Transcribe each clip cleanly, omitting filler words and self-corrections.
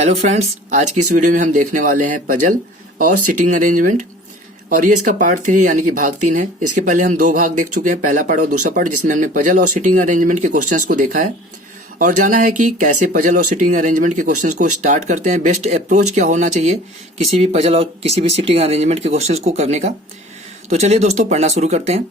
Hello friends, आज की इस वीडियो में हम देखने वाले हैं पजल और सिटिंग अरेंजमेंट। और ये इसका पार्ट 3 यानी कि भाग 3 है। इसके पहले हम 2 भाग देख चुके हैं, पहला पार्ट और दूसरा पार्ट, जिसमें हमने पजल और सिटिंग अरेंजमेंट के क्वेश्चंस को देखा है और जाना है कि कैसे पजल और सिटिंग अरेंजमेंट के क्वेश्चंस को स्टार्ट करते हैं, बेस्ट अप्रोच क्या होना चाहिए किसी भी पजल और किसी भी सिटिंग अरेंजमेंट के क्वेश्चंस को करने का। तो चलिए दोस्तों, पढ़ना शुरू करते हैं।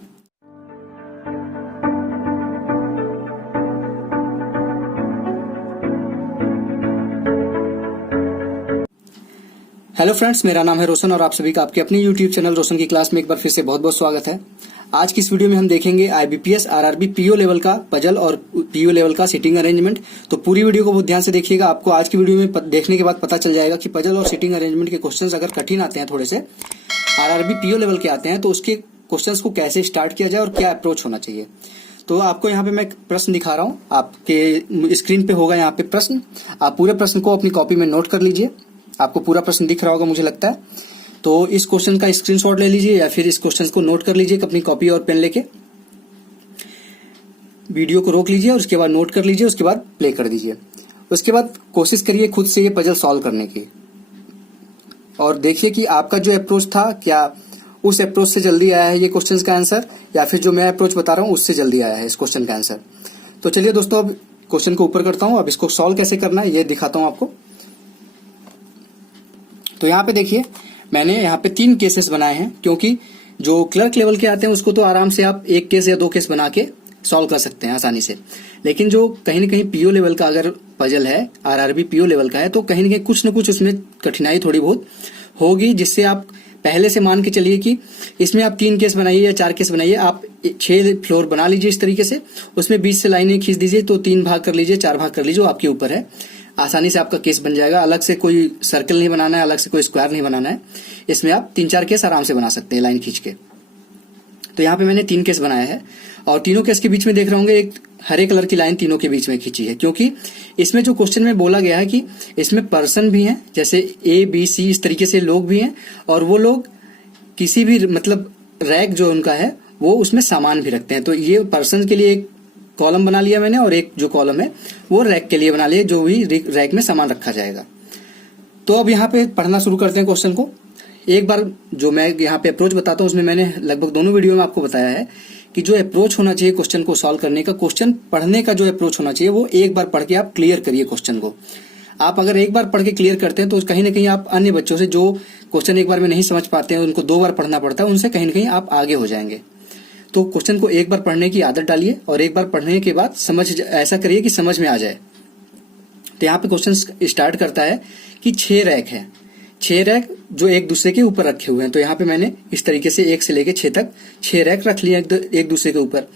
हेलो फ्रेंड्स, मेरा नाम है रोशन और आप सभी का आपके अपने यूट्यूब चैनल रोशन की क्लास में एक बार फिर से बहुत बहुत स्वागत है। आज की इस वीडियो में हम देखेंगे आईबीपीएस आरआरबी पीओ लेवल का पजल और पीओ लेवल का सिटिंग अरेंजमेंट। तो पूरी वीडियो को बहुत ध्यान से देखिएगा, आपको आज की वीडियो में देखने के बाद पता चल जाएगा कि पजल और सिटिंग अरेंजमेंट के क्वेश्चंस अगर कठिन आते हैं, थोड़े से आरआरबी पीओ लेवल के आते हैं, तो उसके क्वेश्चंस को कैसे स्टार्ट किया जाए और क्या अप्रोच होना चाहिए। तो आपको यहाँ पे मैं प्रश्न दिखा रहा हूँ, आपके स्क्रीन पे होगा यहाँ पे प्रश्न। आप पूरे प्रश्न को अपनी कॉपी में नोट कर लीजिए। आपको पूरा प्रश्न दिख रहा होगा मुझे लगता है। तो इस क्वेश्चन का स्क्रीनशॉट ले लीजिए या फिर इस क्वेश्चन को नोट कर लीजिए अपनी कॉपी और पेन लेके। वीडियो को रोक लीजिए और उसके बाद नोट कर लीजिए, उसके बाद प्ले कर दीजिए। उसके बाद कोशिश करिए खुद से ये पजल सॉल्व करने की और देखिए कि आपका जो अप्रोच था, क्या उस अप्रोच से जल्दी आया है ये क्वेश्चन का आंसर, या फिर जो मैं अप्रोच बता रहा हूँ उससे जल्दी आया है इस क्वेश्चन का आंसर। तो चलिए दोस्तों, अब क्वेश्चन को ऊपर करता हूँ। अब इसको सॉल्व कैसे करना है ये दिखाता हूँ आपको। तो यहाँ पे देखिए, मैंने यहाँ पे 3 केसेस बनाए हैं, क्योंकि जो क्लर्क लेवल के आते हैं उसको तो आराम से आप 1 केस या 2 केस बना के सॉल्व कर सकते हैं आसानी से। लेकिन जो कहीं ना कहीं पीओ लेवल का अगर पजल है, आरआरबी पीओ लेवल का है, तो कहीं ना कहीं कुछ न कुछ उसमें कठिनाई थोड़ी बहुत होगी, जिससे आप पहले से मान के चलिए कि इसमें आप 3 केस बनाइए या 4 केस बनाइए, आप 6 फ्लोर बना लीजिए इस तरीके से। उसमें 20 से लाइनें खींच दीजिए, तो 3 भाग कर लीजिए, 4 भाग कर लीजिए, आपके ऊपर है। आसानी से आपका केस बन जाएगा। अलग से कोई सर्कल नहीं बनाना है, अलग से कोई स्क्वायर नहीं बनाना है। इसमें आप 3-4 केस आराम से बना सकते हैं लाइन खींच के। तो यहाँ पे मैंने 3 केस बनाया है और तीनों केस के बीच में देख रहे होंगे एक हरे कलर की लाइन तीनों के बीच में खींची है, क्योंकि इसमें जो क्वेश्चन में बोला गया है कि इसमें पर्सन भी हैं, जैसे ए बी सी इस तरीके से लोग भी हैं, और वो लोग किसी भी मतलब रैक जो उनका है वो उसमें सामान भी रखते हैं। तो ये पर्सन के लिए एक कॉलम बना लिया मैंने, और एक जो कॉलम है वो रैक के लिए बना लिया, जो भी रैक में सामान रखा जाएगा। तो अब यहाँ पे पढ़ना शुरू करते हैं क्वेश्चन को। एक बार जो मैं यहाँ पे अप्रोच बताता हूँ, उसमें मैंने लगभग दोनों वीडियो में आपको बताया है कि जो अप्रोच होना चाहिए क्वेश्चन को सॉल्व करने का, क्वेश्चन पढ़ने का जो अप्रोच होना चाहिए वो एक बार पढ़ के आप क्लियर करिए क्वेश्चन को। आप अगर एक बार पढ़ के क्लियर करते हैं तो कहीं ना कहीं आप अन्य बच्चों से जो क्वेश्चन एक बार में नहीं समझ पाते हैं, उनको 2 बार पढ़ना पड़ता है, उनसे कहीं ना कहीं आप आगे हो जाएंगे। तो क्वेश्चन को एक बार पढ़ने की आदत डालिए और एक बार पढ़ने के बाद ऐसा करिए कि समझ में आ जाए। तो यहाँ पे क्वेश्चन स्टार्ट करता है कि 6 रैक है, 6 रैक जो एक दूसरे के ऊपर रखे हुए हैं। तो यहाँ पे मैंने इस तरीके से 1 से लेके 6 तक 6 रैक रख लिए एक दूसरे के ऊपर।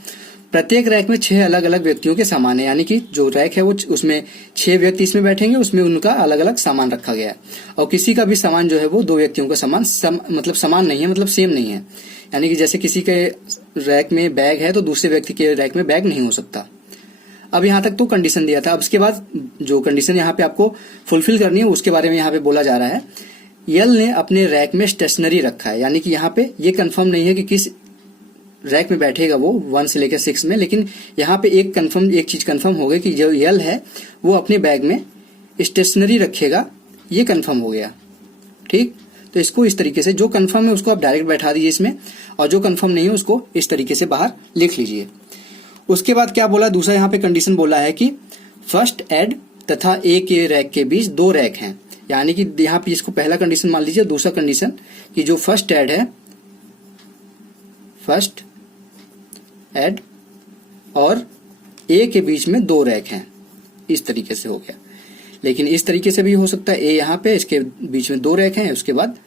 प्रत्येक रैक में 6 अलग अलग व्यक्तियों के सामान है, यानी कि जो रैक है वो उसमें 6 व्यक्ति इसमें बैठेंगे, उसमें उनका अलग अलग सामान रखा गया है। और किसी का भी सामान जो है वो 2 व्यक्तियों का सामान मतलब समान नहीं है, मतलब सेम नहीं है। यानी कि जैसे किसी के रैक में बैग है तो दूसरे व्यक्ति के रैक में बैग नहीं हो सकता। अब यहाँ तक तो कंडीशन दिया था। अब इसके बाद जो कंडीशन यहाँ पे आपको फुलफिल करनी है उसके बारे में यहाँ पे बोला जा रहा है। यल ने अपने रैक में स्टेशनरी रखा है, यानी कि यहाँ पे ये कंफर्म नहीं है कि किस रैक में बैठेगा वो 1 से लेकर 6 में, लेकिन यहाँ पे एक चीज कंफर्म हो गई कि जो यल है वो अपने बैग में स्टेशनरी रखेगा, ये कंफर्म हो गया। ठीक, तो इसको इस तरीके से जो कंफर्म है उसको आप डायरेक्ट बैठा दीजिए इसमें, और जो कंफर्म नहीं है उसको इस तरीके से बाहर लिख लीजिए। उसके बाद क्या बोला, दूसरा यहाँ पे कंडीशन बोला है कि फर्स्ट एड तथा ए के रैक के बीच 2 रैक हैं। यानी कि यहाँ पे इसको पहला कंडीशन मान लीजिए। दूसरा कंडीशन कि जो फर्स्ट एड है, फर्स्ट एड और ए के बीच में 2 रैक हैं, इस तरीके से हो गया। लेकिन इस तरीके से भी हो सकता है, ए यहाँ पे इसके बीच में 2 रैक हैं, उसके बाद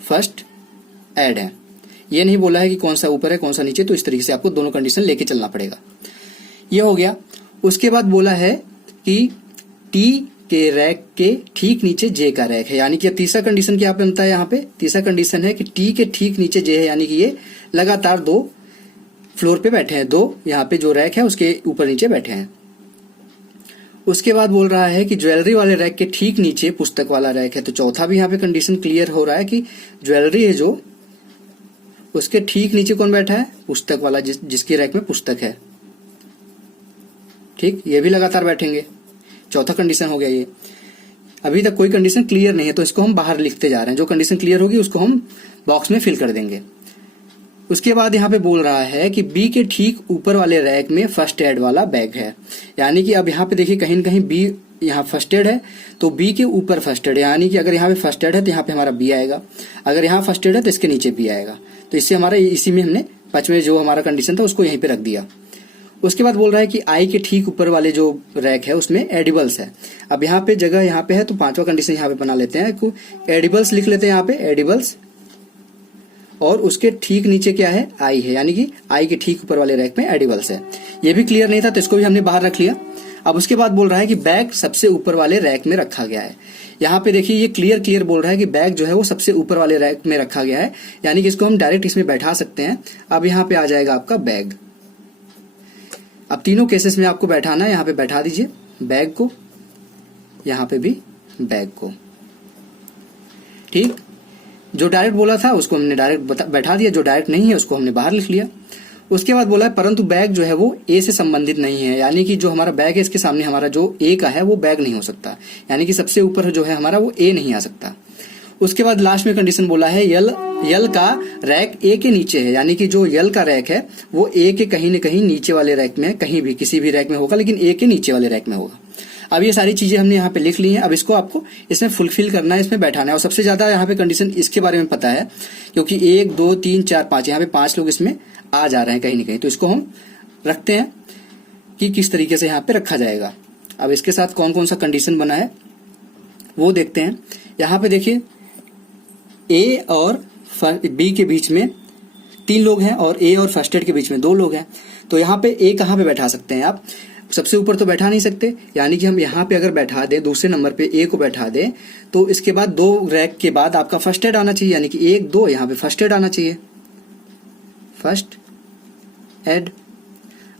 फर्स्ट एड है। ये नहीं बोला है कि कौन सा ऊपर है कौन सा नीचे, तो इस तरीके से आपको दोनों कंडीशन लेके चलना पड़ेगा। ये हो गया। उसके बाद बोला है कि टी के रैक के ठीक नीचे जे का रैक है, यानी कि तीसरा कंडीशन क्या बनता है यहाँ पे, तीसरा कंडीशन है कि टी के ठीक नीचे जे है, यानी कि ये लगातार 2 फ्लोर पे बैठे हैं, 2 यहाँ पे जो रैक है उसके ऊपर नीचे बैठे हैं। उसके बाद बोल रहा है कि ज्वेलरी वाले रैक के ठीक नीचे पुस्तक वाला रैक है। तो चौथा भी यहाँ पे कंडीशन क्लियर हो रहा है कि ज्वेलरी है जो उसके ठीक नीचे कौन बैठा है, पुस्तक वाला, जिसकी रैक में पुस्तक है। ठीक, ये भी लगातार बैठेंगे, चौथा कंडीशन हो गया ये। अभी तक कोई कंडीशन क्लियर नहीं है, तो इसको हम बाहर लिखते जा रहे हैं। जो कंडीशन क्लियर होगी उसको हम बॉक्स में फिल कर देंगे। उसके बाद यहाँ पे बोल रहा है कि बी के ठीक ऊपर वाले रैक में फर्स्ट एड वाला बैग है। यानी कि अब यहाँ पे देखिए कहीं न कहीं बी यहाँ फर्स्ट एड है, तो बी के ऊपर फर्स्ट एड, यानी कि अगर यहाँ पे फर्स्ट एड है तो यहाँ पे हमारा बी आएगा, अगर यहाँ फर्स्ट एड है तो इसके नीचे बी आएगा। तो इससे हमारा इसी में हमने 5वें जो हमारा कंडीशन था उसको यहीं पे रख दिया। उसके बाद बोल रहा है कि आई के ठीक ऊपर वाले जो रैक है उसमें एडिबल्स है। अब यहाँ पे जगह यहाँ पे है तो 5वां कंडीशन यहाँ पे बना लेते हैं, एडिबल्स लिख लेते हैं यहाँ पे एडिबल्स, और उसके ठीक नीचे क्या है आई है, यानी कि आई के ठीक ऊपर वाले रैक में एडिबल्स है। ये भी क्लियर नहीं था तो इसको भी हमने बाहर रख लिया। अब उसके बाद बोल रहा है कि बैग सबसे ऊपर वाले रैक में रखा गया है। यहाँ पे देखिए ये क्लियर बोल रहा है कि बैग जो है वो सबसे ऊपर वाले रैक में रखा गया है, यानी कि इसको हम डायरेक्ट इसमें बैठा सकते हैं। अब यहाँ पे आ जाएगा आपका बैग। अब तीनों केसेस में आपको बैठाना है, यहाँ पे बैठा दीजिए बैग को, यहाँ पे भी बैग को। ठीक, जो डायरेक्ट बोला था उसको हमने डायरेक्ट बैठा दिया, जो डायरेक्ट नहीं है उसको हमने बाहर लिख लिया। उसके बाद बोला है परंतु बैग जो है वो ए से संबंधित नहीं है, यानी कि जो हमारा बैग है इसके सामने हमारा जो ए का है वो बैग नहीं हो सकता, यानी कि सबसे ऊपर जो है हमारा वो ए नहीं आ सकता। उसके बाद लास्ट में कंडीशन बोला है यल का रैक ए के नीचे है, यानी कि जो यल का रैक है वो ए के कहीं न कहीं नीचे वाले रैक में, कहीं भी किसी भी रैक में होगा, लेकिन ए के नीचे वाले रैक में होगा। अब ये सारी चीजें हमने यहाँ पे लिख ली हैं। अब इसको आपको इसमें फुलफिल करना है, इसमें बैठाना है। और सबसे ज्यादा यहाँ पे कंडीशन इसके बारे में पता है, क्योंकि 1 2 3 4 5 यहाँ पे 5 लोग इसमें आ जा रहे हैं कहीं ना कहीं, तो इसको हम रखते हैं कि किस तरीके से यहाँ पे रखा जाएगा। अब इसके साथ कौन कौन सा कंडीशन बना है वो देखते हैं। यहाँ पे देखिए ए और बी के बीच में 3 लोग हैं और ए और फर्स्ट एड के बीच में 2 लोग हैं, तो यहाँ पे ए कहाँ पे बैठा सकते हैं आप? सबसे ऊपर तो बैठा नहीं सकते, यानी कि हम यहाँ पे अगर बैठा दें, दूसरे नंबर पे ए को बैठा दें, तो इसके बाद 2 रैक के बाद आपका फर्स्ट एड आना चाहिए, यानी कि 1 2 यहाँ पे फर्स्ट एड आना चाहिए, फर्स्ट एड।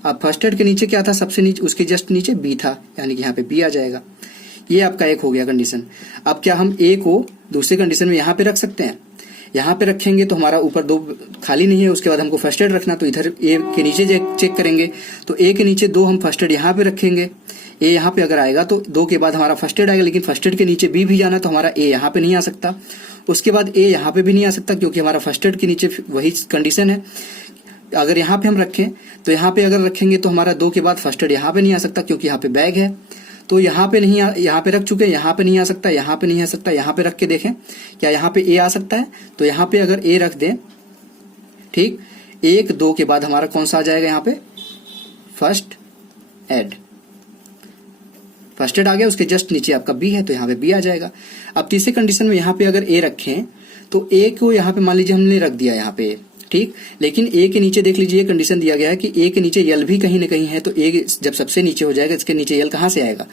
अब फर्स्ट एड के नीचे क्या था? सबसे नीचे, उसके जस्ट नीचे बी था, यानी कि यहाँ पे बी आ जाएगा। ये आपका एक हो गया कंडीशन। अब क्या हम ए को दूसरे कंडीशन में यहाँ पे रख सकते हैं? यहाँ पे रखेंगे तो हमारा ऊपर 2 खाली नहीं है, उसके बाद हमको फर्स्ट एड रखना, तो इधर ए के नीचे चेक करेंगे, तो ए के नीचे 2 हम फर्स्ट एड यहाँ पे रखेंगे। ए यहाँ पे अगर आएगा तो 2 के बाद हमारा फर्स्ट एड आएगा, लेकिन फर्स्ट एड के नीचे बी भी जाना, तो हमारा ए यहाँ पे नहीं आ सकता। उसके बाद ए यहाँ पे भी नहीं आ सकता, क्योंकि हमारा फर्स्ट एड के नीचे वही कंडीशन है। अगर यहाँ पे हम रखें तो यहाँ पे अगर रखेंगे तो हमारा 2 के बाद फर्स्ट एड यहाँ पे नहीं आ सकता, क्योंकि यहाँ पे बैग है, तो यहाँ पे नहीं, यहाँ पे रख चुके हैं, यहाँ पे नहीं आ सकता, यहाँ पे नहीं आ सकता। यहाँ पे रख के देखें क्या यहाँ पे ए आ सकता है? तो यहाँ पे अगर ए रख दें, ठीक, 1 2 के बाद हमारा कौन सा आ जाएगा? यहाँ पे फर्स्ट एड। फर्स्ट एड आ गया, उसके जस्ट नीचे आपका बी है, तो यहाँ पे बी आ जाएगा। अब तीसरे कंडीशन में यहाँ पे अगर ए रखें तो ए को यहाँ पे मान लीजिए हमने रख दिया यहाँ पे, ठीक, लेकिन ए के नीचे देख लीजिए कंडीशन दिया गया है कि ए के नीचे यल भी कहीं ना कहीं है, तो ए जब सबसे नीचे हो जाएगा इसके नीचे यल कहाँ से आएगा?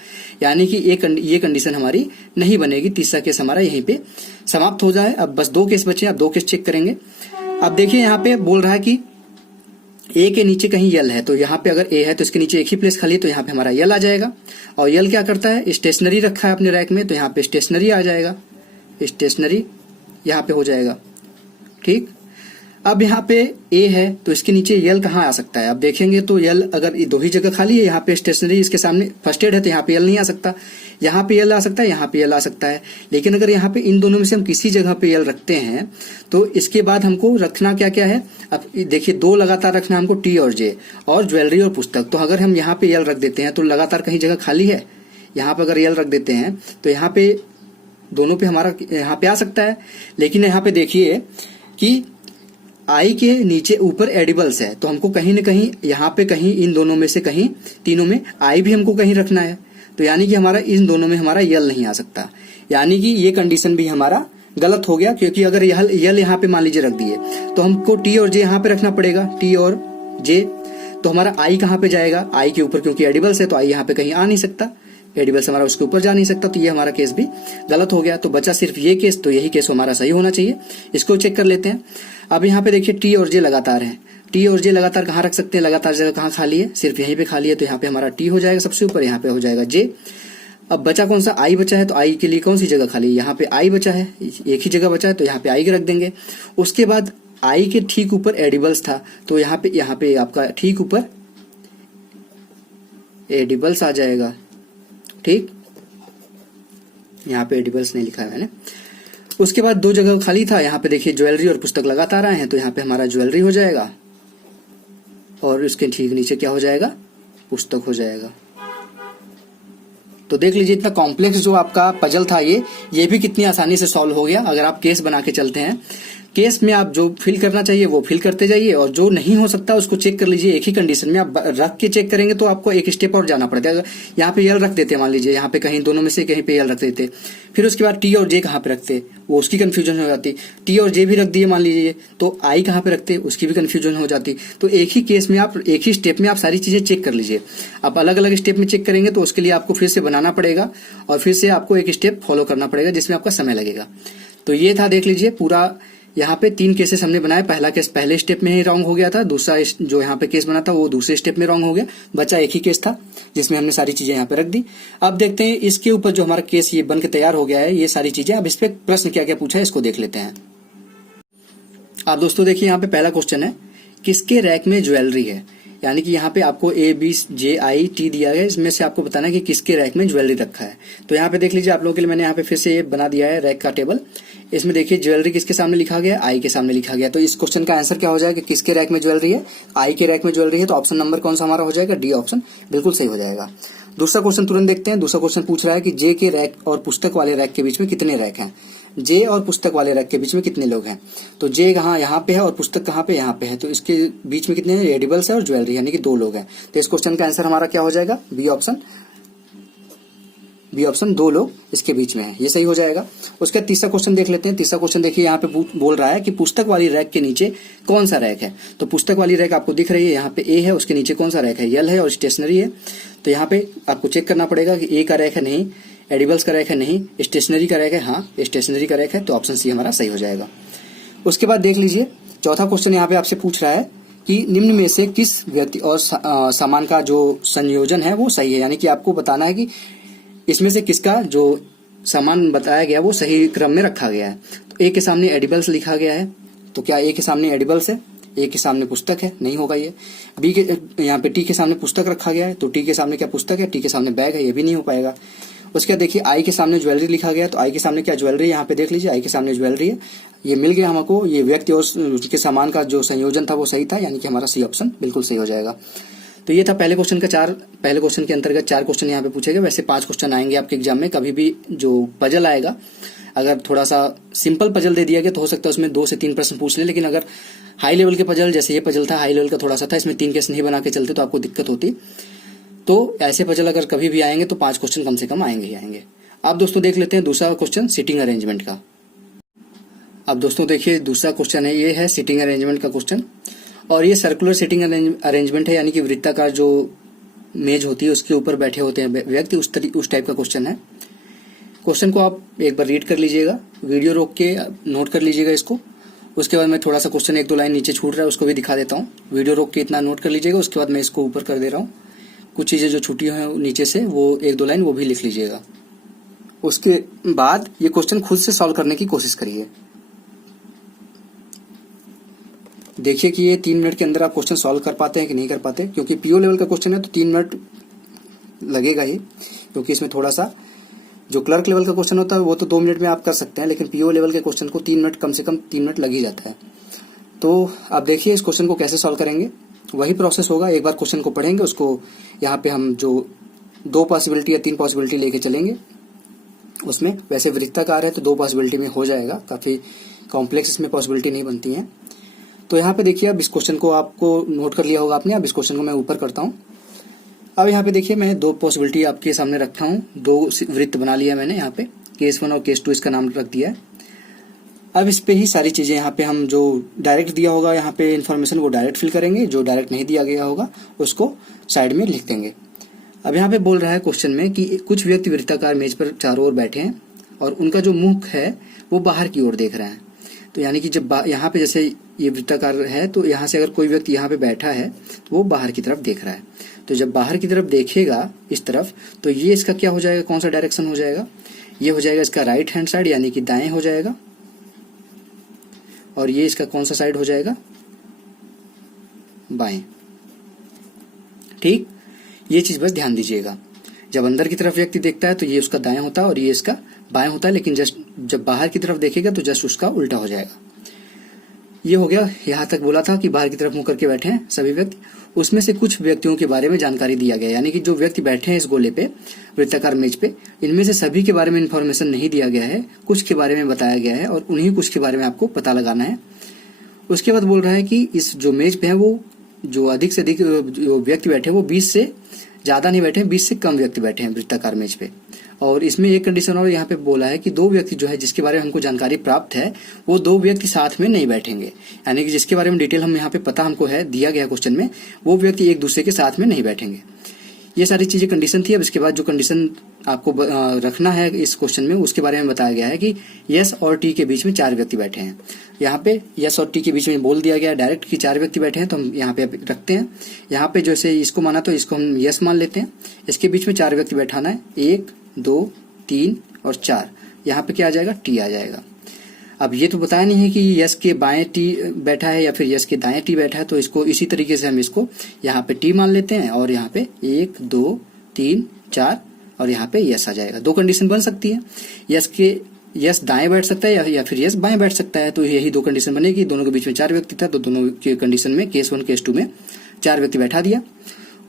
यानी कि ये कंडीशन हमारी नहीं बनेगी। तीसरा केस हमारा यहीं पे समाप्त हो जाए। अब बस 2 केस बचे, अब 2 केस चेक करेंगे। अब देखिए यहाँ पे बोल रहा है कि ए के नीचे कहीं यल है, तो यहाँ पे अगर ए है तो इसके नीचे एक ही प्लेस खाली है, तो यहाँ पे हमारा यल आ जाएगा। और यल क्या करता है? स्टेशनरी रखा है अपने रैक में, तो यहाँ पे स्टेशनरी आ जाएगा, स्टेशनरी यहाँ पे हो जाएगा, ठीक। अब यहाँ पे ए है तो इसके नीचे यल कहाँ आ सकता है? अब देखेंगे तो यल अगर 2 ही जगह खाली है, यहाँ पे स्टेशनरी इसके सामने फर्स्ट एड है, तो यहाँ पे यल नहीं आ सकता। यहाँ पे यल आ सकता है, यहाँ पे यल आ सकता है, लेकिन अगर यहाँ पे इन दोनों में से हम किसी जगह पे यल रखते हैं तो इसके बाद हमको रखना क्या क्या है? अब देखिए 2 लगातार रखना हमको, टी और जे, और ज्वेलरी और पुस्तक। तो अगर हम यहाँ पे यल रख देते हैं तो लगातार कहीं जगह खाली है, यहाँ पे अगर यल रख देते हैं तो यहाँ पे दोनों पे हमारा यहाँ पे आ सकता है। लेकिन यहाँ पे देखिए कि आई के नीचे ऊपर एडिबल्स है, तो हमको कहीं न कहीं यहाँ पे कहीं इन दोनों में से कहीं तीनों में आई भी हमको कहीं रखना है, तो यानी कि हमारा इन दोनों में हमारा यल नहीं आ सकता, यानी कि ये कंडीशन भी हमारा गलत हो गया। क्योंकि अगर यल यहाँ पे मान लीजिए रख दिए तो हमको टी और जे यहाँ पे रखना पड़ेगा, टी और जे, तो हमारा आई कहाँ पे जाएगा? आई के ऊपर, क्योंकि एडिबल्स है तो आई यहाँ पे कहीं आ नहीं सकता, एडिबल्स हमारा उसके ऊपर जा नहीं सकता, तो ये हमारा केस भी गलत हो गया। तो बचा सिर्फ ये केस, तो यही केस हमारा सही होना चाहिए। इसको चेक कर लेते हैं। अब यहाँ पे देखिए टी और जे लगातार है, टी और जे लगातार कहाँ रख सकते हैं? लगातार जगह कहाँ खाली है? सिर्फ यहीं पे खाली है, तो यहाँ पे हमारा टी हो जाएगा सबसे ऊपर, यहाँ पे हो जाएगा जे। अब बचा कौन सा? आई बचा है, तो आई के लिए कौन सी जगह खाली है? यहाँ पे आई बचा है, एक ही जगह बचा है, तो यहाँ पे आई रख देंगे। उसके बाद आई के ठीक ऊपर एडिबल्स था, तो यहाँ पे आपका ठीक ऊपर एडिबल्स आ जाएगा, ठीक। यहाँ पे एडिबल्स नहीं लिखा है मैंने। उसके बाद दो जगह खाली था, यहाँ पे देखिए ज्वेलरी और पुस्तक लगातार आए हैं, तो यहाँ पे हमारा ज्वेलरी हो जाएगा और इसके ठीक नीचे क्या हो जाएगा, पुस्तक हो जाएगा। तो देख लीजिए इतना कॉम्प्लेक्स जो आपका पजल था ये भी कितनी आसानी से सॉल्व हो गया अगर आप केस बना के चलते हैं। केस में आप जो फिल करना चाहिए वो फिल करते जाइए और जो नहीं हो सकता उसको चेक कर लीजिए। एक ही कंडीशन में आप रख के चेक करेंगे तो आपको एक स्टेप और जाना पड़ता है। यहाँ पे यल रख देते मान लीजिए, यहाँ पे कहीं दोनों में से कहीं पे यल रख देते, फिर उसके बाद टी और जे कहाँ पे रखते वो उसकी कंफ्यूजन हो जाती। टी और जे भी रख दिए मान लीजिए तो आई कहाँ पे रखते उसकी भी कंफ्यूजन हो जाती। तो एक ही केस में आप एक ही स्टेप में आप सारी चीजें चेक कर लीजिए। आप अलग अलग स्टेप में चेक करेंगे तो उसके लिए आपको फिर से बनाना पड़ेगा और फिर से आपको एक स्टेप फॉलो करना पड़ेगा जिसमें आपका समय लगेगा। तो ये था देख लीजिए पूरा, यहाँ पे 3 केसेस हमने बनाए। पहला केस पहले स्टेप में ही रॉन्ग हो गया था, दूसरा जो यहाँ पे केस बना था वो दूसरे स्टेप में रॉन्ग हो गया, बचा एक ही केस था जिसमें हमने सारी चीजें यहाँ पे रख दी। अब देखते हैं इसके ऊपर जो हमारा केस ये बन के तैयार हो गया है ये सारी चीजें, अब इस पे प्रश्न क्या क्या पूछा है इसको देख लेते हैं। अब दोस्तों देखिए यहाँ पे पहला क्वेश्चन है, किसके रैक में ज्वेलरी है। यानी कि यहाँ पे आपको ABJI दिया गया है, इसमें से आपको बताना है कि किसके रैक में ज्वेलरी रखा है। तो यहाँ पे देख लीजिए आप लोगों के लिए मैंने यहाँ पे फिर से ये बना दिया है रैक का टेबल। इसमें देखिए ज्वेलरी किसके सामने लिखा गया है, आई के सामने लिखा गया। तो इस क्वेश्चन का आंसर क्या हो जाएगा, किसके रैक में ज्वेलरी है, आई के रैक में ज्वेलरी है। तो ऑप्शन नंबर कौन सा हमारा हो जाएगा, डी ऑप्शन बिल्कुल सही हो जाएगा। दूसरा क्वेश्चन तुरंत देखते हैं। दूसरा क्वेश्चन पूछ रहा है कि जे के रैक और पुस्तक वाले रैक के बीच में कितने रैक हैं। जे और पुस्तक वाले रैक के बीच में कितने लोग हैं। तो जे कहाँ यहाँ पे है और पुस्तक कहाँ पे यहाँ पे है, तो इसके बीच में कितने एडिबल्स है और ज्वेलरी यानी कि 2 लोग हैं। तो इस क्वेश्चन का आंसर हमारा क्या हो जाएगा, बी ऑप्शन 2 लोग इसके बीच में है, ये सही हो जाएगा। उसका तीसरा क्वेश्चन देख लेते हैं। तीसरा क्वेश्चन देखिए यहाँ पे बोल रहा है कि पुस्तक वाली रैक के नीचे कौन सा रैक है। तो पुस्तक वाली रैक आपको दिख रही है, यहाँ पे ए है, उसके नीचे कौन सा रैक है, यल है और स्टेशनरी है। तो यहाँ पे आपको चेक करना पड़ेगा कि ए का रैक है, नहीं, एडिबल्स का रैक है, नहीं, स्टेशनरी का रैक है, हाँ स्टेशनरी का रैक है। तो ऑप्शन सी हमारा सही हो जाएगा। उसके बाद देख लीजिए चौथा क्वेश्चन यहाँ पे आपसे पूछ रहा है कि निम्न में से किस व्यक्ति और सामान का जो संयोजन है वो सही है। यानी कि आपको बताना है कि इसमें से किसका जो सामान बताया गया वो सही क्रम में रखा गया है। तो ए के सामने एडिबल्स लिखा गया है, तो क्या ए के सामने एडिबल्स है, ए के सामने पुस्तक है, नहीं होगा ये। बी के यहाँ पे टी के सामने पुस्तक रखा गया है, तो टी के सामने क्या पुस्तक है, टी के सामने बैग है, ये भी नहीं हो पाएगा। उसके बाद देखिए आई के सामने ज्वेलरी लिखा गया है, तो आई के सामने क्या ज्वेलरी है, यहाँ पे देख लीजिए आई के सामने ज्वेलरी है, ये मिल गया हमको। ये व्यक्ति और उसके सामान का जो संयोजन था वो सही था, यानी कि हमारा सी ऑप्शन बिल्कुल सही हो जाएगा। तो ये था पहले क्वेश्चन के अंतर्गत 4 क्वेश्चन यहाँ पे पूछे गए। वैसे 5 क्वेश्चन आएंगे आपके एग्जाम में। कभी भी जो पजल आएगा अगर थोड़ा सा सिंपल पजल दे दिया गया तो हो सकता है उसमें 2 से 3 प्रश्न पूछ ले, लेकिन अगर हाई लेवल के पजल, जैसे ये पजल था हाई लेवल का थोड़ा सा था, इसमें 3 केस नहीं बना के चलते तो आपको दिक्कत होती। तो ऐसे पजल अगर कभी भी आएंगे तो 5 क्वेश्चन कम से कम आएंगे ही आएंगे। अब दोस्तों देख लेते हैं दूसरा क्वेश्चन सिटिंग अरेंजमेंट का। अब दोस्तों देखिए दूसरा क्वेश्चन है, ये है सिटिंग अरेंजमेंट का क्वेश्चन, और ये सर्कुलर सिटिंग अरेंजमेंट है, यानी कि वृत्ताकार जो मेज होती है उसके ऊपर बैठे होते हैं व्यक्ति, उस टाइप का क्वेश्चन है। क्वेश्चन को आप एक बार रीड कर लीजिएगा, वीडियो रोक के नोट कर लीजिएगा इसको। उसके बाद मैं थोड़ा सा क्वेश्चन 1-2 लाइन नीचे छूट रहा है उसको भी दिखा देता हूँ। वीडियो रोक के इतना नोट कर लीजिएगा, उसके बाद मैं इसको ऊपर कर दे रहा हूँ। कुछ चीजें जो छूटी हैं नीचे से वो 1-2 लाइन वो भी लिख लीजिएगा। उसके बाद ये क्वेश्चन खुद से सॉल्व करने की कोशिश करिए। देखिए कि ये 3 मिनट के अंदर आप क्वेश्चन सॉल्व कर पाते हैं कि नहीं कर पाते, क्योंकि पीओ लेवल का क्वेश्चन है तो 3 मिनट लगेगा ही, क्योंकि इसमें थोड़ा सा जो क्लर्क लेवल का क्वेश्चन होता है वो तो 2 मिनट में आप कर सकते हैं, लेकिन पीओ लेवल के क्वेश्चन को 3 मिनट, कम से कम 3 मिनट लग ही जाता है। तो आप देखिए इस क्वेश्चन को कैसे सॉल्व करेंगे। वही प्रोसेस होगा, एक बार क्वेश्चन को पढ़ेंगे, उसको यहाँ पे हम जो 2 पॉसिबिलिटी या 3 पॉसिबिलिटी लेके चलेंगे उसमें। वैसे वृत्ताकार है तो 2 पॉसिबिलिटी में हो जाएगा, काफी कॉम्प्लेक्स इसमें पॉसिबिलिटी नहीं बनती है। तो यहाँ पे देखिए अब इस क्वेश्चन को आपको नोट कर लिया होगा आपने। अब इस क्वेश्चन को मैं ऊपर करता हूँ। अब यहाँ पे देखिए मैं 2 पॉसिबिलिटी आपके सामने रखा हूँ, 2 वृत्त बना लिया मैंने। यहाँ पे केस 1 और केस 2 इसका नाम रख दिया है। अब इस पे ही सारी चीजें यहाँ पे हम जो डायरेक्ट दिया होगा यहाँ पे इन्फॉर्मेशन वो डायरेक्ट फिल करेंगे, जो डायरेक्ट नहीं दिया गया होगा उसको साइड में लिख देंगे। अब यहाँ पे बोल रहा है क्वेश्चन में कि कुछ व्यक्ति वृत्ताकार मेज पर चारों ओर बैठे हैं और उनका जो मुख है वो बाहर की ओर देख रहा है। तो यानी कि जब यहाँ पे जैसे ये वृत्ताकार है तो यहाँ से अगर कोई व्यक्ति यहाँ पे बैठा है तो वो बाहर की तरफ देख रहा है। तो जब बाहर की तरफ देखेगा इस तरफ, तो ये इसका क्या हो जाएगा, कौन सा डायरेक्शन हो जाएगा, ये हो जाएगा इसका राइट हैंड साइड यानी कि दाएं हो जाएगा, और ये इसका कौन सा साइड हो जाएगा, बाएं। ठीक, ये चीज बस ध्यान दीजिएगा। जब अंदर की तरफ व्यक्ति देखता है तो ये उसका दाएं होता है और ये इसका बाएं होता है, लेकिन जस्ट जब बाहर की तरफ देखेगा तो जस्ट उसका उल्टा हो जाएगा। ये हो गया। यहाँ तक बोला था कि बाहर की तरफ मुंह करके बैठे हैं सभी व्यक्ति। उसमें से कुछ व्यक्तियों के बारे में जानकारी दिया गया, यानी कि जो व्यक्ति बैठे हैं इस गोले पे, वृत्ताकार मेज पे, इनमें से सभी के बारे में इन्फॉर्मेशन नहीं दिया गया है, कुछ के बारे में बताया गया है और उन्हीं कुछ के बारे में आपको पता लगाना है। उसके बाद बोल रहा है कि इस जो मेज पे है वो जो अधिक से अधिक जो व्यक्ति बैठे वो 20 से ज्यादा नहीं बैठे हैं, 20 से कम व्यक्ति बैठे हैं वृत्ताकार मेज पे। और इसमें एक कंडीशन और यहाँ पे बोला है कि 2 व्यक्ति जो है जिसके बारे में हमको जानकारी प्राप्त है वो 2 व्यक्ति साथ में नहीं बैठेंगे, यानी कि जिसके बारे में डिटेल हम यहाँ पे पता हमको है दिया गया क्वेश्चन में, वो व्यक्ति एक दूसरे के साथ में नहीं बैठेंगे। ये सारी चीजें कंडीशन थी। अब इसके बाद जो कंडीशन आपको रखना है इस क्वेश्चन में उसके बारे में बताया गया है कि यस और टी के बीच में 4 व्यक्ति बैठे हैं। यहाँ पे यस और टी के बीच में बोल दिया गया डायरेक्ट कि 4 व्यक्ति बैठे हैं, तो हम यहाँ पे रखते हैं। यहाँ पे जैसे इसको माना तो इसको हम यस मान लेते हैं। इसके बीच में 4 व्यक्ति बैठाना है, 1 2 3 और 4। यहाँ पे क्या आ जाएगा, टी आ जाएगा। अब ये तो बताया नहीं है कि यस के बाएं टी बैठा है या फिर यस के दाएं टी बैठा है, तो इसको इसी तरीके से हम इसको यहाँ पे टी मान लेते हैं और यहाँ पे 1 2 3 4 और यहाँ पे यस आ जाएगा। 2 कंडीशन बन सकती है, यस दाएं बैठ सकता है या फिर यस बाएं बैठ सकता है, तो यही 2 कंडीशन बनेगी। दोनों के बीच में 4 व्यक्ति था तो दोनों के कंडीशन में केस 1 केस 2 में 4 व्यक्ति बैठा दिया।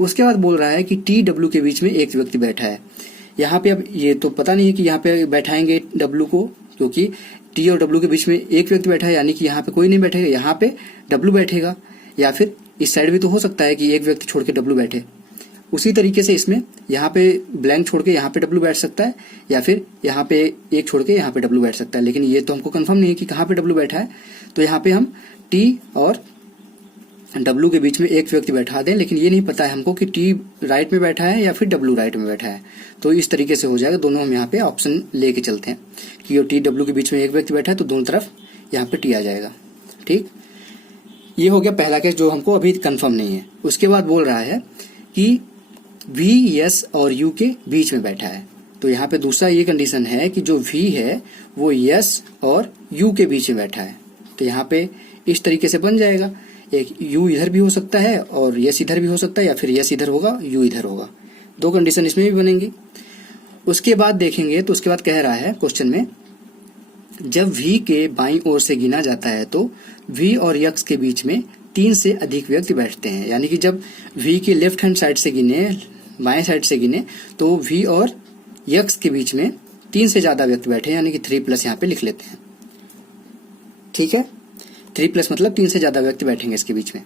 उसके बाद बोल रहा है कि टी डब्ल्यू के बीच में 1 व्यक्ति बैठा है। यहाँ पे अब ये तो पता नहीं है कि यहाँ पे बैठाएंगे डब्ल्यू को, क्योंकि टी और डब्ल्यू के बीच में 1 व्यक्ति बैठा है, यानी कि यहाँ पे कोई नहीं बैठेगा, यहाँ पे डब्ल्यू बैठेगा। या फिर इस साइड भी तो हो सकता है कि 1 व्यक्ति छोड़ के डब्ल्यू बैठे। उसी तरीके से इसमें यहाँ पे ब्लैंक छोड़ के यहाँ पे डब्ल्यू बैठ सकता है, या फिर यहाँ पे 1 छोड़ के यहाँ पे डब्ल्यू बैठ सकता है। लेकिन ये तो हमको कंफर्म नहीं है कि कहाँ पे डब्ल्यू बैठा है, तो यहाँ पे हम टी और डब्ल्यू के बीच में 1 व्यक्ति बैठा दें। लेकिन ये नहीं पता है हमको कि टी राइट में बैठा है या फिर डब्ल्यू राइट में बैठा है, तो इस तरीके से हो जाएगा। दोनों हम यहाँ पे ऑप्शन लेके चलते हैं कि टी डब्ल्यू के बीच में 1 व्यक्ति बैठा है तो दोनों तरफ यहाँ पे टी आ जाएगा। ठीक, ये हो गया पहला केस जो हमको अभी कंफर्म नहीं है। उसके बाद बोल रहा है कि वी यस और यू के बीच में बैठा है, तो यहाँ पे दूसरा ये कंडीशन है कि जो वी है वो यस और यू के बीच में बैठा है। तो यहाँ पे इस तरीके से बन जाएगा, एक यू इधर भी हो सकता है और यस इधर भी हो सकता है, या फिर यस इधर होगा यू इधर होगा। 2 कंडीशन इसमें भी बनेंगी। उसके बाद देखेंगे तो उसके बाद कह रहा है क्वेश्चन में, जब वी के बाईं ओर से गिना जाता है तो वी और यक्स के बीच में 3 से अधिक व्यक्ति बैठते हैं। यानी कि जब वी के लेफ्ट हैंड साइड से गिने, बाएं साइड से गिने, तो वी और यक्स के बीच में 3 से ज्यादा व्यक्ति बैठे हैं, यानी कि 3+ यहाँ पे लिख लेते हैं। ठीक है, 3+ मतलब 3 से ज्यादा व्यक्ति बैठेंगे इसके बीच में।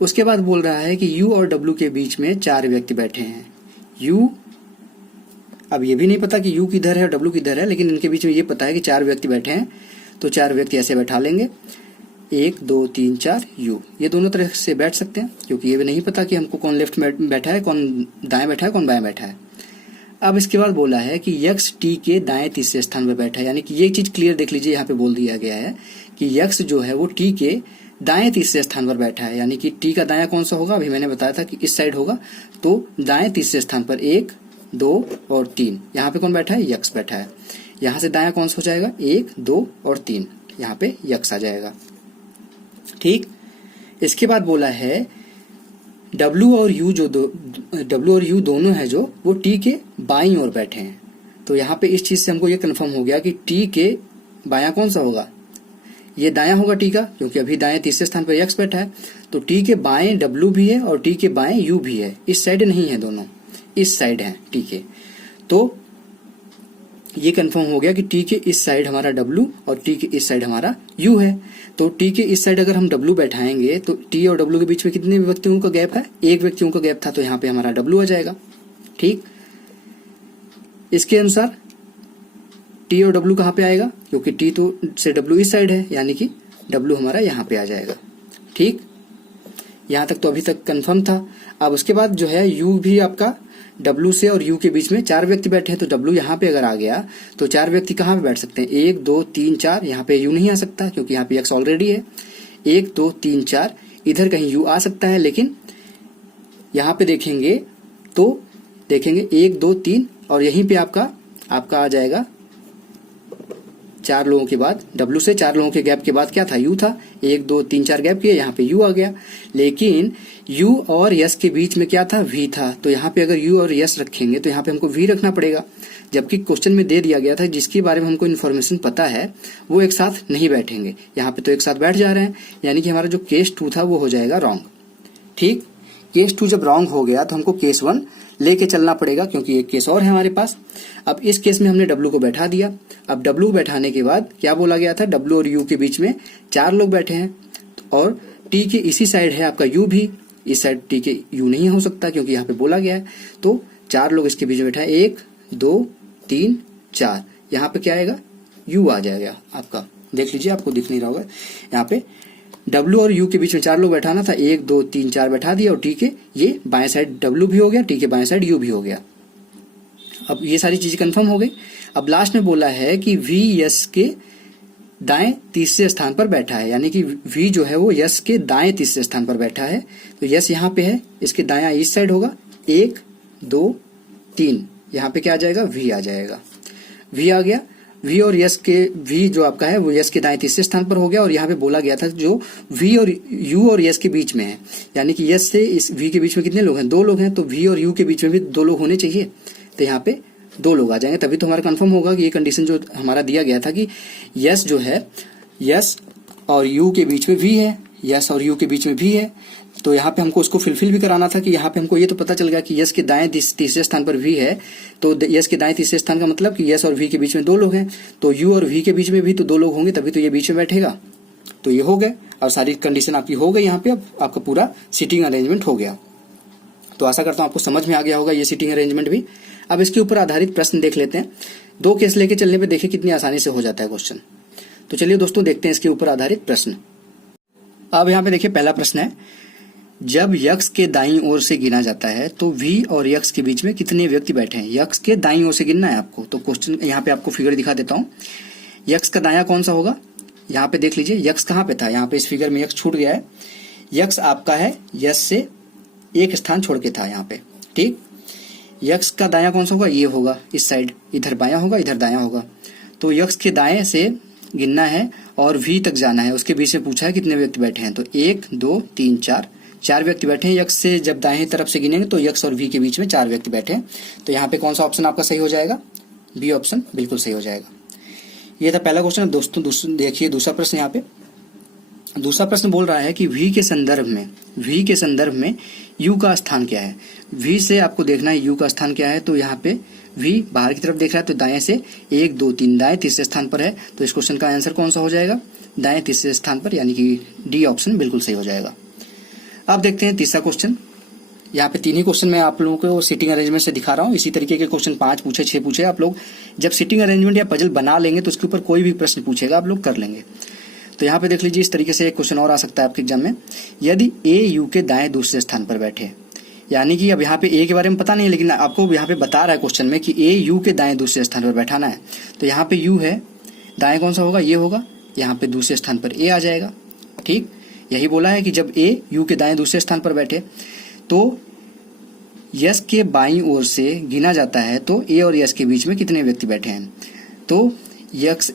उसके बाद बोल रहा है कि यू और डब्ल्यू के बीच में 4 व्यक्ति बैठे हैं। यू, अब ये भी नहीं पता कि यू किधर है और डब्ल्यू किधर है, लेकिन इनके बीच में ये पता है कि 4 व्यक्ति बैठे हैं, तो 4 व्यक्ति ऐसे बैठा लेंगे, 1 2 3 4 यू। ये दोनों तरह से बैठ सकते हैं, क्योंकि ये भी नहीं पता कि हमको कौन लेफ्ट में बैठा है, कौन दाएं बैठा है, कौन बाएं बैठा है। अब इसके बाद बोला है कि यक्स टी के दाएं तीसरे स्थान पर बैठा है, यानी कि ये चीज क्लियर देख लीजिए, यहाँ पे बोल दिया गया है कि यक्स जो है वो टी के दाएं तीसरे स्थान पर बैठा है। यानी कि टी का दायां कौन सा होगा, अभी मैंने बताया था कि इस साइड होगा, तो दाएं तीसरे स्थान पर 1 2 और 3 यहाँ पे कौन बैठा है, यक्स बैठा है। यहाँ से दायां कौन सा हो जाएगा, 1 2 और 3, यहाँ पे यक्स आ जाएगा। ठीक, इसके बाद बोला है डब्ल्यू और यू दोनों है जो वो टी के बाईं ओर बैठे हैं। तो यहाँ पे इस चीज से हमको ये कंफर्म हो गया कि टी के बायां कौन सा होगा, ये दायां होगा टी का, क्योंकि अभी दाएं तीसरे स्थान पर यक्स बैठा है। तो टी के बाएं डब्ल्यू भी है और टी के बाएं यू भी है। इस साइड नहीं है, दोनों इस साइड है टी के। तो ये कंफर्म हो गया कि टी के इस साइड हमारा डब्ल्यू और टी के इस साइड हमारा यू है। तो टी के इस साइड अगर हम डब्ल्यू बैठाएंगे तो टी और डब्ल्यू के बीच में कितने व्यक्तियों का गैप है, 1 व्यक्तियों का गैप था, तो यहाँ पे हमारा डब्ल्यू आ जाएगा। ठीक, इसके अनुसार टी और डब्ल्यू कहाँ पे आएगा, क्योंकि टी तो से डब्ल्यू इस साइड है, यानी कि डब्ल्यू हमारा यहाँ पे आ जाएगा। ठीक, यहाँ तक तो अभी तक कंफर्म था। अब उसके बाद जो है यू भी आपका डब्ल्यू से और यू के बीच में 4 व्यक्ति बैठे हैं, तो डब्ल्यू यहाँ पे अगर आ गया तो 4 व्यक्ति कहाँ पे बैठ सकते हैं, 1 2 3 4। यहाँ पे यू नहीं आ सकता क्योंकि यहाँ पे एक्स ऑलरेडी है। 1 2 3 4 इधर कहीं यू आ सकता है, लेकिन यहाँ पे देखेंगे तो देखेंगे 1 2 3 और यहीं पे आपका आ जाएगा 4 लोगों के बाद, W से 4 लोगों के गैप के बाद क्या था, U था। 1 2 3 4 गैप किए, यहाँ पे U आ गया। लेकिन U और S के बीच में क्या था, V था। तो यहाँ पे अगर U और S रखेंगे तो यहाँ पे हमको V रखना पड़ेगा, जबकि क्वेश्चन में दे दिया गया था जिसके बारे में हमको इन्फॉर्मेशन पता है वो एक साथ नहीं बैठेंगे। यहाँ पे तो एक साथ बैठ जा रहे हैं, यानी कि हमारा जो केस 2 था वो हो जाएगा रॉन्ग। ठीक, केस 2 जब रॉन्ग हो गया तो हमको केस 1 लेके चलना पड़ेगा, क्योंकि एक केस और है हमारे पास। अब इस केस में हमने W को बैठा दिया। अब W बैठाने के बाद क्या बोला गया था, W और U के बीच में 4 लोग बैठे हैं, और T के इसी साइड है आपका U भी, इस साइड T के U नहीं हो सकता क्योंकि यहाँ पे बोला गया है। तो 4 लोग इसके बीच में बैठा है, 1 2 3 4, यहाँ पे क्या आएगा, U आ जाएगा आपका। देख लीजिए, आपको दिख नहीं रहा होगा, यहाँ पे W और U के बीच में 4 लोग बैठाना था, 1 2 3 4 बैठा दिया, और T के ये बाएं साइड W भी हो गया, T के बाएं साइड U भी हो गया। अब ये सारी चीजें कंफर्म हो गई। अब लास्ट में बोला है कि V S के दाएं तीसरे स्थान पर बैठा है, यानी कि V जो है वो S के दाएं तीसरे स्थान पर बैठा है। तो S यहाँ पे है, इसके दायां इस साइड होगा, 1 2 3, यहाँ पे क्या आ जाएगा, V आ जाएगा। V आ गया। V और S के, V जो आपका है वो S के दाएं तीसरे स्थान पर हो गया, और यहाँ पे बोला गया था जो V और U और S के बीच में है, यानी कि S से इस V के बीच में कितने लोग हैं, 2 लोग हैं। तो V और U के बीच में भी 2 लोग होने चाहिए, तो यहाँ पे 2 लोग आ जाएंगे, तभी तो हमारा कंफर्म होगा कि ये कंडीशन जो हमारा दिया गया था कि S जो है, S और U के बीच में V है, S और U के बीच में V है। तो यहाँ पे हमको उसको फिलफिल भी कराना था कि यहाँ पे हमको ये तो पता चल गया कि S के दाएं तीसरे स्थान पर V है, तो S के दाएं तीसरे स्थान का मतलब कि S और V के बीच में 2 लोग हैं, तो U और V के बीच में भी तो 2 लोग होंगे, तभी तो ये बीच में बैठेगा। तो ये हो गए, और सारी कंडीशन आपकी हो गई। यहाँ पे अब आपका पूरा सीटिंग अरेंजमेंट हो गया। तो आशा करता हूँ आपको समझ में आ गया होगा ये सीटिंग अरेंजमेंट भी। अब इसके ऊपर आधारित प्रश्न देख लेते हैं। 2 केस लेके चलने पे देखिए कितनी आसानी से हो जाता है क्वेश्चन। तो चलिए दोस्तों देखते हैं इसके ऊपर आधारित प्रश्न। अब यहाँ पे देखिए पहला प्रश्न है, जब यक्स के दाईं ओर से गिना जाता है तो V और यक्स के बीच में कितने व्यक्ति बैठे हैं। यक्स के दाईं ओर से गिनना है आपको। तो क्वेश्चन यहाँ पे आपको फिगर दिखा देता हूँ। यक्स का दायां कौन सा होगा, यहाँ पे देख लीजिए, यक्स कहाँ पे था, यहाँ पे इस फिगर में यक्स छूट गया है। यक्स आपका है यस से 1 स्थान छोड़ के था यहाँ पे। ठीक, यक्स का दायां कौन सा होगा, ये होगा, इस साइड, इधर बायां होगा, इधर दायां होगा। तो यक्स के दाएं से गिनना है और V तक जाना है, उसके बीच में पूछा है कितने व्यक्ति बैठे हैं। तो 1 2 3 4 व्यक्ति बैठे हैं। यक्स से जब दाएं तरफ से गिनेंगे तो यक्स और V के बीच में 4 व्यक्ति बैठे हैं। तो यहाँ पे कौन सा ऑप्शन आपका सही हो जाएगा, B ऑप्शन बिल्कुल सही हो जाएगा। ये था पहला क्वेश्चन। दोस्तों देखिए दूसरा प्रश्न। यहाँ पे दूसरा प्रश्न बोल रहा है कि V के संदर्भ में U का स्थान क्या है। V से आपको देखना है U का स्थान क्या है। तो यहाँ पे V बाहर की तरफ देख रहा है, तो दाएं से 1 2 3 दाएं तीसरे स्थान पर है। तो इस क्वेश्चन का आंसर कौन सा हो जाएगा, दाएं तीसरे स्थान पर, यानी कि D ऑप्शन बिल्कुल सही हो जाएगा। अब देखते हैं तीसरा क्वेश्चन। यहाँ पे 3 ही क्वेश्चन मैं आप लोगों को सीटिंग अरेंजमेंट से दिखा रहा हूँ। इसी तरीके के क्वेश्चन 5 पूछे, 6 पूछे। आप लोग जब सीटिंग अरेंजमेंट या पजल बना लेंगे तो उसके ऊपर कोई भी प्रश्न पूछेगा आप लोग कर लेंगे। तो यहाँ पे देख लीजिए, इस तरीके से एक क्वेश्चन और आ सकता है आपके एग्जाम में। यदि A U के दाएं दूसरे स्थान पर बैठे, यानी कि अब यहाँ पे A के बारे में पता नहीं है, लेकिन आपको यहाँ पे बता रहा है क्वेश्चन में कि A U के दाएं दूसरे स्थान पर बैठाना है। तो यहाँ पे U है, दाएं कौन सा होगा, ये होगा, यहाँ पे दूसरे स्थान पर A आ जाएगा। ठीक, यही बोला है कि जब A U के दाएं दूसरे स्थान पर बैठे तो यस के बाईं ओर से गिना जाता है तो A और यस के बीच में कितने व्यक्ति बैठे हैं। तो यक्स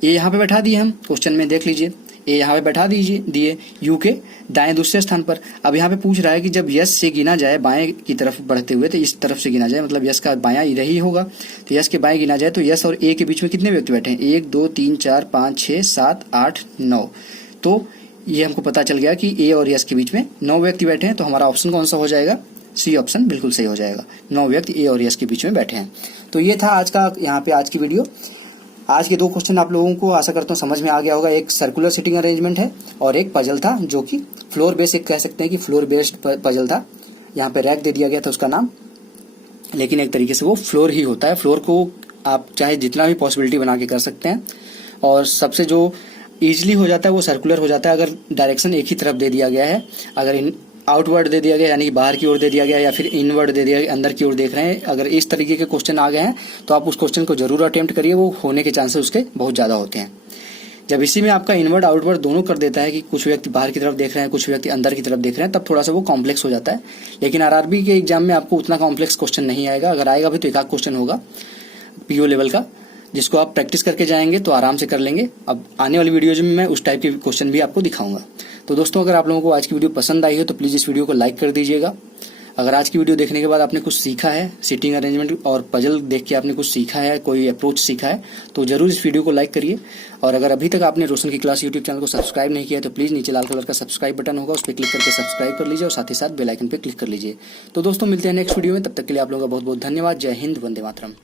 A यहाँ पे बैठा दिए हम क्वेश्चन में, देख लीजिए A यहाँ पे बैठा दिए U के दाएं दूसरे स्थान पर। अब यहाँ पे पूछ रहा है कि जब यस से गिना जाए बाएं की तरफ बढ़ते हुए, तो इस तरफ से गिना जाए, मतलब यस का बायां इधर ही होगा। तो यस के बाएं गिना जाए तो यस और A के बीच में कितने व्यक्ति बैठे हैं, 1 2 3 4 5 6 7 8 9। तो ये हमको पता चल गया कि A और यस के बीच में 9 व्यक्ति बैठे हैं। तो हमारा ऑप्शन कौन सा हो जाएगा, C ऑप्शन बिल्कुल सही हो जाएगा। 9 व्यक्ति A और यस के बीच में बैठे हैं। तो ये था आज का, यहाँ पे आज की वीडियो। आज के 2 क्वेश्चन आप लोगों को आशा करता हूँ समझ में आ गया होगा। एक सर्कुलर सीटिंग अरेंजमेंट है और एक पजल था जो कि फ्लोर बेस्ड, एक कह सकते हैं कि फ्लोर बेस्ड पजल था। यहाँ पे रैक दे दिया गया था उसका नाम, लेकिन एक तरीके से वो फ्लोर ही होता है। फ्लोर को आप चाहे जितना भी पॉसिबिलिटी बना के कर सकते हैं, और सबसे जो ईजिली हो जाता है वो सर्कुलर हो जाता है अगर डायरेक्शन एक ही तरफ दे दिया गया है। अगर आउटवर्ड दे दिया गया, यानी कि बाहर की ओर दे दिया गया, या फिर इनवर्ड दे दिया गया, अंदर की ओर देख रहे हैं, अगर इस तरीके के क्वेश्चन आ गए हैं तो आप उस क्वेश्चन को जरूर अटेम्प्ट करिए। वो होने के चांसेस उसके बहुत ज़्यादा होते हैं। जब इसी में आपका इनवर्ड आउटवर्ड दोनों कर देता है कि कुछ व्यक्ति बाहर की तरफ देख रहे हैं, कुछ व्यक्ति अंदर की तरफ देख रहे हैं, तब थोड़ा सा वो कॉम्प्लेक्स हो जाता है। लेकिन आरआरबी के एग्जाम में आपको उतना कॉम्प्लेक्स क्वेश्चन नहीं आएगा। अगर आएगा भी तो एक आध क्वेश्चन होगा PO लेवल का, जिसको आप प्रैक्टिस करके जाएंगे तो आराम से कर लेंगे। अब आने वाली वीडियोज में मैं उस टाइप के क्वेश्चन भी आपको दिखाऊंगा। तो दोस्तों, अगर आप लोगों को आज की वीडियो पसंद आई हो तो प्लीज़ इस वीडियो को लाइक कर दीजिएगा। अगर आज की वीडियो देखने के बाद आपने कुछ सीखा है, सीटिंग अरेंजमेंट और पजल देख के आपने कुछ सीखा है, कोई अप्रोच सीखा है, तो जरूर इस वीडियो को लाइक करिए। और अगर अभी तक आपने रोशन की क्लास यूट्यूब चैनल को सब्सक्राइब नहीं किया तो प्लीज़ नीचे लाल कलर का सब्सक्राइब बटन होगा, उस पर क्लिक करके सब्सक्राइब कर लीजिए और साथ ही साथ बेल आइकन पर क्लिक कर लीजिए। तो दोस्तों, मिलते हैं नेक्स्ट वीडियो में, तब तक के लिए आप लोगों का बहुत बहुत धन्यवाद। जय हिंद, वंदे मातरम।